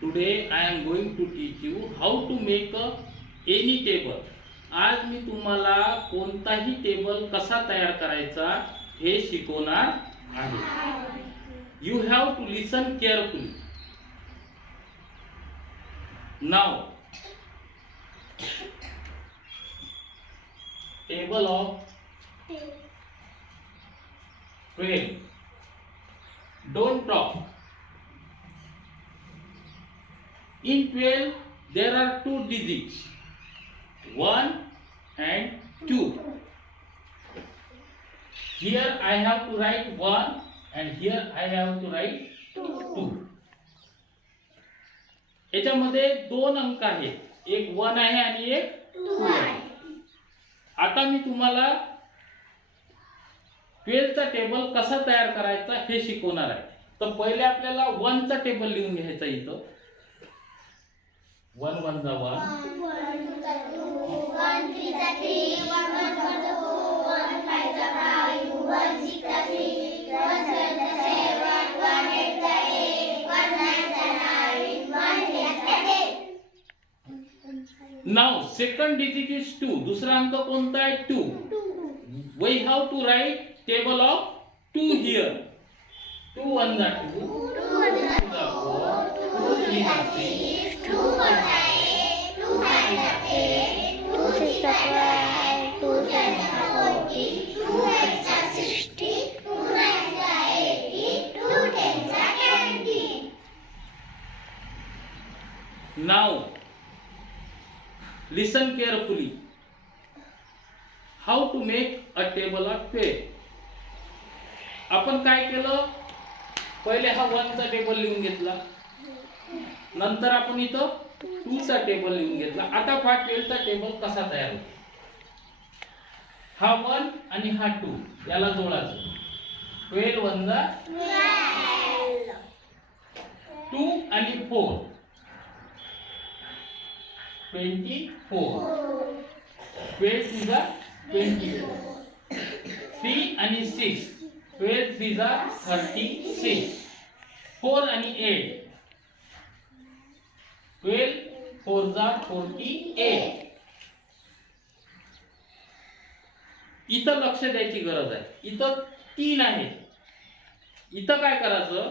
Today I am going to teach you how to make any table. आज मी तुम्हाला कोणताही table कसा तयार करायचा हे शिकवणार आहे. You have to listen carefully. Now, table of 12. Don't talk. In 12 there are two digits, 1 and 2. Here I have to write 1 and here I have to write 2. याच्यामध्ये दोन अंक आहेत, एक 1 आहे आणि एक 2 आहे. आता मी तुम्हाला 12 चा टेबल कसा तयार करायचा हे शिकवणार आहे. तर पहिले आपल्याला 1 चा टेबल लिहून घ्यायचा. इथं 1 1 चा 1, 1 2 चा 2, 1 3 चा 3, 1 4 चा 4, 1 5 चा 5, 1 6 चा 6, 1 7 चा 7, 1 8 चा 8, 1 9 चा 9, 1 10 चा 10. now second digit is 2. दुसरा अंक कोणता आहे? 2. we have to write table of 2 here. 2 1 चा 2, 2 2 चा 4, 2 3 चा 6, 2 4 चा 8, 2 5 चा 10, 2 6 चा 12, 2 7 चा 14, 2 8 चा 16, 2 9 चा 18, 2 10 चा 20. now listen carefully. how to make a table of 12. आपण काय केलं? पहिले हा 1 चा टेबल लिहून घेतला, नंतर आपण इथं 2 चा टेबल लिहून घेतला. आता हा 12 चा टेबल कसा तयार होतो? हा 1 आणि हा 2 याला जोडायचं. 12 1 जा 12, 2 आणि 4 24, 12 2 जा 24, 3 आणि 6, 12 3 जा 36, 4 आणि 8, 12 4 जा 48. इथं लक्ष द्यायची गरज आहे. इथं 3 आहे. इथं काय करायचं?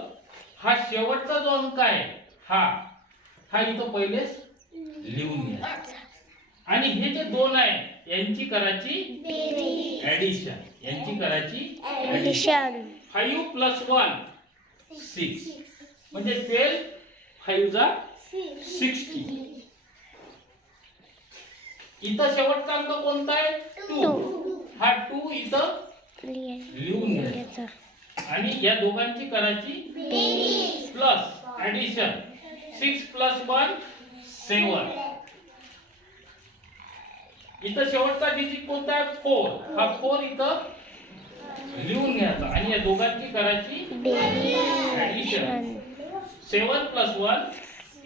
हा शेवटचा जो अंक आहे हा इथं पहिलेच लिहून घ्या. आणि हे जे 2 आहे यांची करायची ऍडिशन. यांची करायची ऍडिशन. 5 + 1 6 म्हणजे 12 5 जा 60. इथं शेवटचा अंक कोणता आहे? 2. हा 2 इथं लिहून घ्यायचा आणि या दोघांची करायची प्लस ऍडिशन. 6 + 1 7. इथं शेवटचा डिजिट कोणता आहे? 4. हा 4 इथं लिहून घ्यायचा आणि या दोघांची करायची ऍडिशन. 7 + 1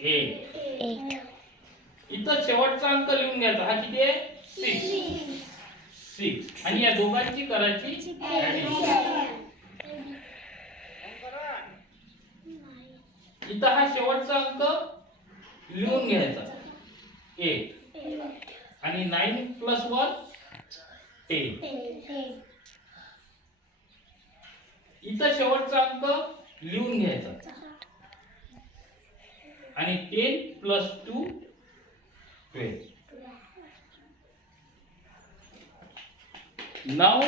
8. इथं शेवटचा अंक लिहून घ्यायचा. हा किती आहे? 6 आणि या दोघांची करायची ऍडिशन. इथं हा शेवटचा अंक लिहून घ्यायचा 8 आणि 9 + 1 10. इथं शेवटचा अंक लिहून घ्यायचा आणि 10 + 2 12. now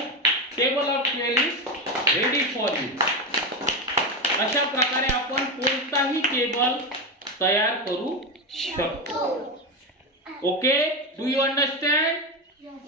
table of 12 is ready for you. अशा प्रकारे आपण कोणताही टेबल तयार करू शकतो. Okay, do you understand? Yes.